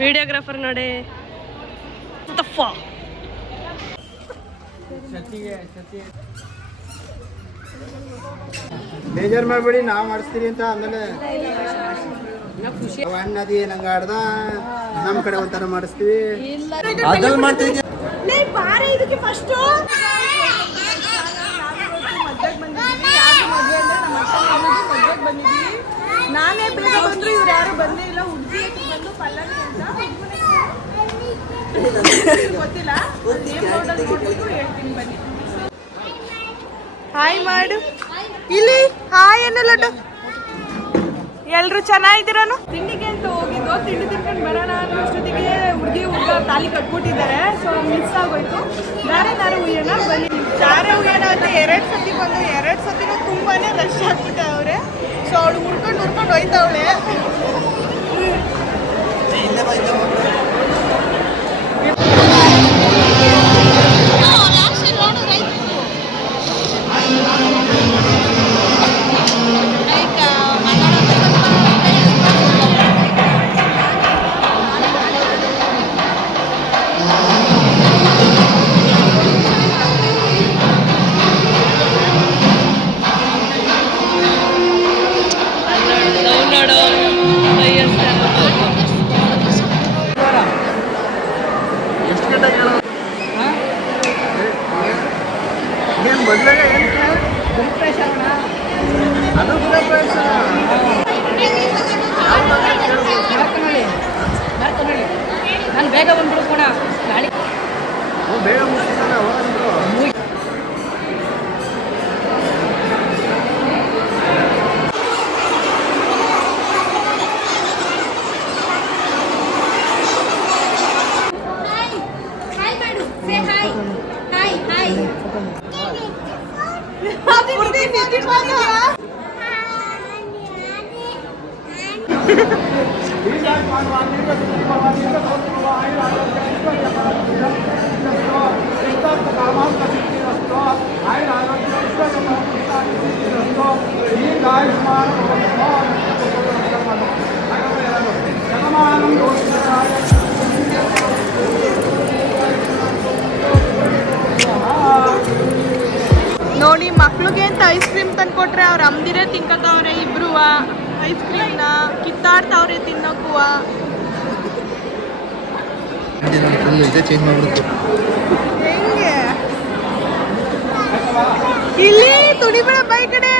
Videographer ನೋಡಿ ತಪ್ಪ ಬೇಜಾರು ಮಾಡಬೇಡಿ ನಾವು ಮಾಡಿಸ್ತೀರಿ ಅಂತ ಆಮೇಲೆ ಅಣ್ಣದಿ ನಂಗೆ ಆಡ್ದ ನಮ್ಮ ಕಡೆ ಒಂಥರ ಮಾಡಿಸ್ತೀವಿ ಅದ್ರಲ್ಲಿ ಮಾಡ್ತೀವಿ ನಾನೇ ಬೇಗ ಬಂದ್ರು ಇವ್ರು ಯಾರು ಬಂದೇ ಇಲ್ಲ. ಹುಡುಗಿ ಬಂದು ಪಲ್ಲವಿ ಅಂತ ಗೊತ್ತಿಲ್ಲ, ಹೇಳ್ತೀನಿ ಬನ್ನಿ. ಹಾಯ್ ಮಾಡು ಇಲ್ಲಿ, ಹಾಯ್ ಅನ್ನಲ್ಲಟ್ಟು. ಎಲ್ರು ಚೆನ್ನಾಗಿದ್ದೀರನು? ತಿಂಡಿಗೆ ಅಂತ ಹೋಗಿದ್ದು, ತಿಂಡಿ ತಿನ್ಕೊಂಡು ಬರೋಣ ಅನ್ನೋ ಅಷ್ಟೊತ್ತಿಗೆ ಹುಡುಗ ತಾಲಿ ಕಟ್ಬಿಟ್ಟಿದ್ದಾರೆ. ಸೊ ಮಿಸ್ ಆಗೋಯ್ತು. ದಾರೆ ಉಯ್ಯೋಣ ಬನ್ನಿ. ದಾರೆ ಉಯ್ಯೋಣ ಅಂತ 2 ಸತಿ ಬಂದು 2 ಸತಿನೂ ತುಂಬಾನೇ ರಶ್ ಆಗ್ಬಿಟ್ಟೆ ಅವ್ರೆ. ಸೊ ಅವಳು ಹುಡ್ಕೊಂಡು ಹೋಯ್ತವಳೆ. ನಾನು ಬೇಗ ಬಂದ್ಬಿಡು ಕೂಡ ನಾಳೆ ಬೇಗ ಮುಗಿಸ್ತಾನೆ ನೋಡಿ, ಮಕ್ಳಿಗೆ ಅಂತ ಐಸ್ ಕ್ರೀಮ್ ತಂದ್ಕೊಟ್ರೆ ಅವ್ರ ಅಮ್ದಿರೇ ತಿನ್ಕೋತಾವ್ರೆ. ಇಬ್ರು ಐಸ್ ಕ್ರೀಮ್ನ ಕಿತ್ತಾಡ್ತಾವ್ರೆ ತಿನ್ನೋಕ್ಕೂ. ಹೆಂಗೆ ಇಲ್ಲಿ ತುಡಿಬೇಡ ಬೈ ಕಡೆ.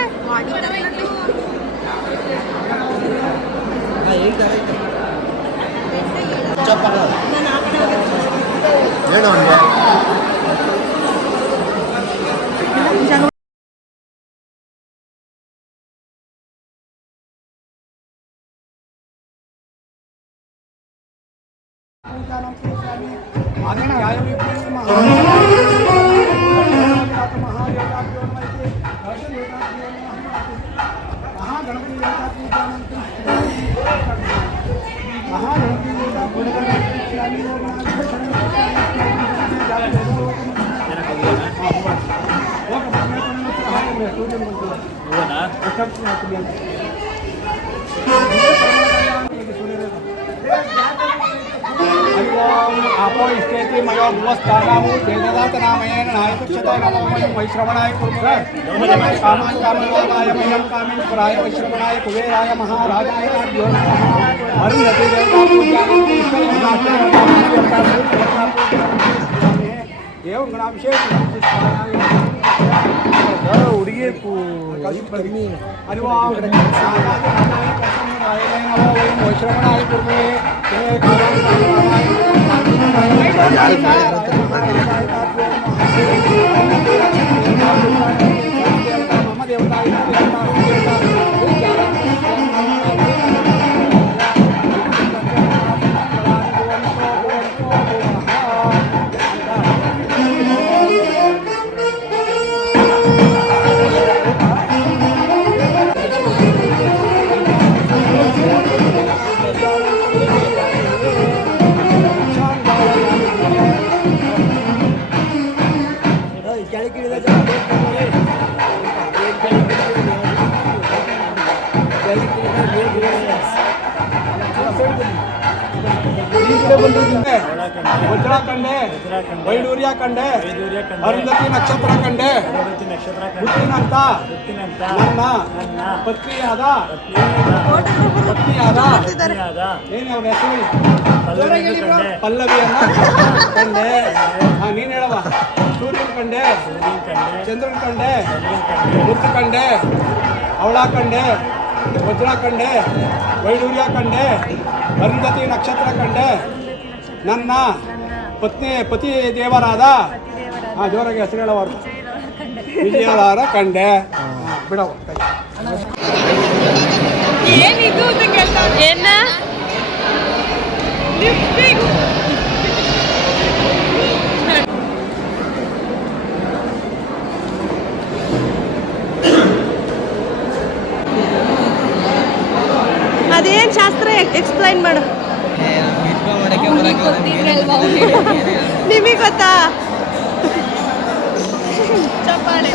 आपो इष्टेति मयो भुवस्थानामु वेददातनामयेन नायपक्षताय नमः वैश्रवणाय कुर्मः कामान् कामनाय मह्यं कामेश्वराय वैश्रवणाय कुबेराय महाराजाय काभ्यो नमः अरुन्धति एवं गणाभिषेक ಹುಡುಗಿ ಕಮ್ಮಿ ಅರಿವಾ ವೈಶ್ರವಣಾಯ ಕುರ್ಮೇ ಮಮ ದೇವತಾಯ ವಜ್ರ ಕಂಡೆ ವೈಡೂರ್ಯ ಕಂಡೆ ಅರುಂಧತಿ ನಕ್ಷತ್ರ ಕಂಡೆ ಹುಟ್ಟಿನಂತ ನನ್ನ ಪತ್ನಿಯಾದ ಏನು ಅವ್ರ ಹೆಸರು ಪಲ್ಲವಿಯನ್ನ ಕಂಡೆ. ನೀನ್ ಹೇಳವ. ಸೂರ್ಯನ್ ಕಂಡೆ, ಚಂದ್ರನ್ ಕಂಡೆ, ಮುತ್ತು ಕಂಡೆ, ಅವಳ ಕಂಡೆ, ವಜ್ರ ಕಂಡೆ, ವೈಡೂರ್ಯ ಕಂಡೆ, ಅರುಂಧತಿ ನಕ್ಷತ್ರ ಕಂಡೆ, ನನ್ನ ಪತಿ ದೇವರಾದ ಜೋರಾಗಿ ಹೆಸರು ಹೇಳವರು ವಿಜಯಲಾರ ಕಂಡೆ. ಬಿಡವ ಏನಿದು ಅಂತ ಕೇಳ್ತಾರೆ. ಏನ ಲಿಪ್ಸ್ಟಿಕ್ ಅದೇನ್ ಶಾಸ್ತ್ರ ಎಕ್ಸ್ಪ್ಲೈನ್ ಮಾಡು. ನಿಮಗೆ ಗೊತ್ತಾ? ಚಪ್ಪಾಳೆ.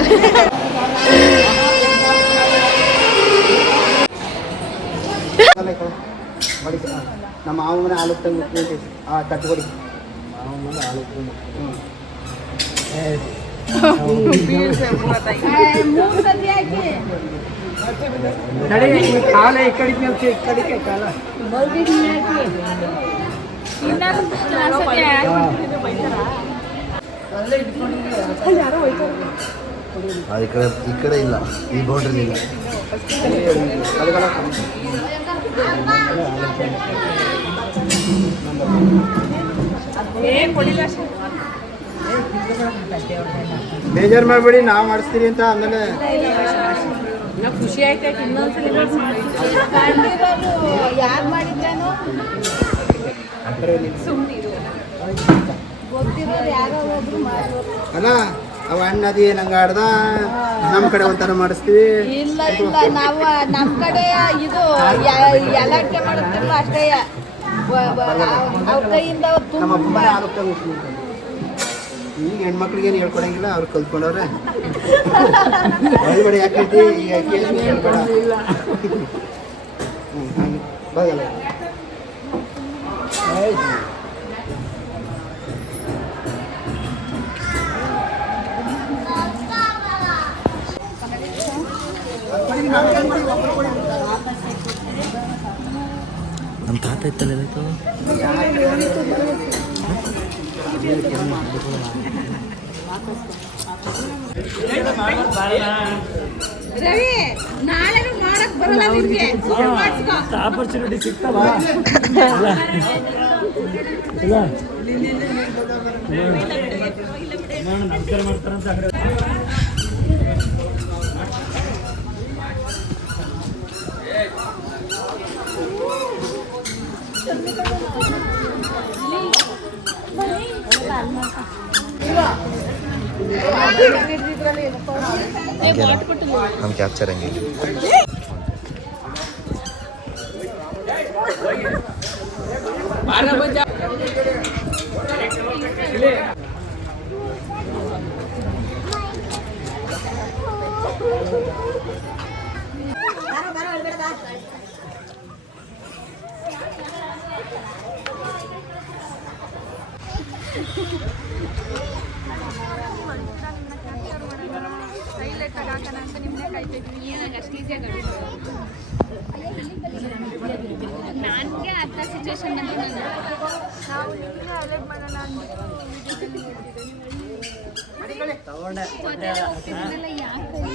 ನಮ್ಮ ಮಾವನ ಹಾಲು ತಂದು ತಟ್ಟುಕೊಡಿ. ಕಾಲ ಈ ಕಡೆಗೆ ಕಾಲ ಈ ಕಡೆ ಇಲ್ಲ, ಈ ಬೌಂಡ್ರಿ ಇಲ್ಲ. ಬೇಜಾರು ಮಾಡಬೇಡಿ, ನಾವು ಮಾಡಿಸ್ತೀರಿ ಅಂತ. ಆಮೇಲೆ ಖುಷಿ ಆಯ್ತು. ಇನ್ನೊಂದ್ಸಲಿ ಯಾರು ಮಾಡಿದ್ದೇನೋ ಗೊತ್ತಿರೋದು ಯಾರೋ ಒಬ್ರು ಮಾಡೋರು. ಅಲ್ಲ ಅವ ಅಣ್ಣದಿ ನಂಗೆ ಆಡ್ದ, ನಮ್ಮ ಕಡೆ ಒಂಥರ ಮಾಡಿಸ್ತೀವಿ. ಇಲ್ಲ ಇಲ್ಲ, ನಾವು ನಮ್ಮ ಕಡೆ ಇದು ಎಲ್ಲಕ್ಕೆ ಮಾಡುತ್ತಿಲ್ಲ ಅಷ್ಟೇ. ಅವ್ರ ಕೈಯಿಂದ ನಮ್ಮ ತುಂಬ ಅಪ್ಪನ ಹಾಲು ತಂದು ಈಗ ಹೆಣ್ಮಕ್ಳಿಗೇನು ಹೇಳ್ಕೊಡಂಗಿಲ್ಲ, ಅವ್ರು ಕಲ್ತ್ಕೊಂಡವ್ರೆ. ಬಡಿ ಯಾಕೆ ಹೇಳ್ತಿ ಈಗ ಕೇಳಿ ಹೇಳ್ಬೇಡ. ಬಗಲ್ಲ ನಮ್ಮ ತಾತ ಇತ್ತಲ್ಲ ಏನಾಯ್ತು? ರವಿ ನಾಳೆ ಮಾಡಕ್ ಬರಲ್ಲ ನಿಮ್ಗೆ. ಆಪರ್ಚುನಿಟಿ ಸಿಗ್ತಾವ. ನಮಸ್ಕಾರ ಮಾಡ್ತಾರಂತ हम कैप्चर करेंगे. ನನಗೆ ಅರ್ಥ ಸಿಚುವೇಶನ್ ಯಾಕೆ